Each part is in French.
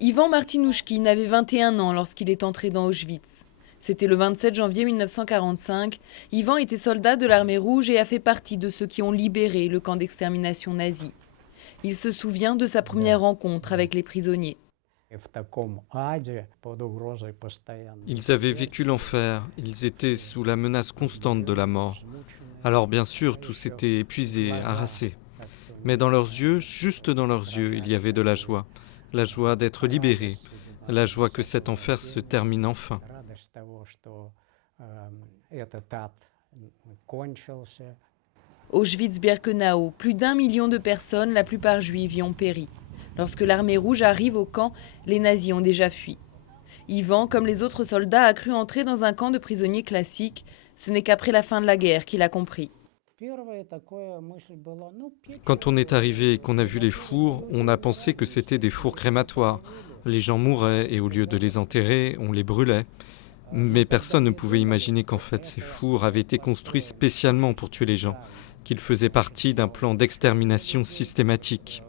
Ivan Martinouchkine avait 21 ans lorsqu'il est entré dans Auschwitz. C'était le 27 janvier 1945. Ivan était soldat de l'armée rouge et a fait partie de ceux qui ont libéré le camp d'extermination nazi. Il se souvient de sa première rencontre avec les prisonniers. Ils avaient vécu l'enfer, ils étaient sous la menace constante de la mort. Alors bien sûr, tous étaient épuisés, harassés. Mais dans leurs yeux, juste dans leurs yeux, il y avait de la joie d'être libérés, la joie que cet enfer se termine enfin. Auschwitz-Birkenau, plus d'1 million de personnes, la plupart juives, y ont péri. Lorsque l'armée rouge arrive au camp, les nazis ont déjà fui. Ivan, comme les autres soldats, a cru entrer dans un camp de prisonniers classique. Ce n'est qu'après la fin de la guerre qu'il a compris. Quand on est arrivé et qu'on a vu les fours, on a pensé que c'était des fours crématoires. Les gens mouraient et au lieu de les enterrer, on les brûlait. Mais personne ne pouvait imaginer qu'en fait ces fours avaient été construits spécialement pour tuer les gens, qu'ils faisaient partie d'un plan d'extermination systématique.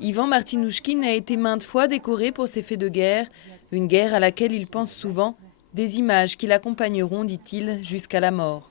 Ivan Martinouchkine a été maintes fois décoré pour ses faits de guerre, une guerre à laquelle il pense souvent, des images qui l'accompagneront, dit-il, jusqu'à la mort.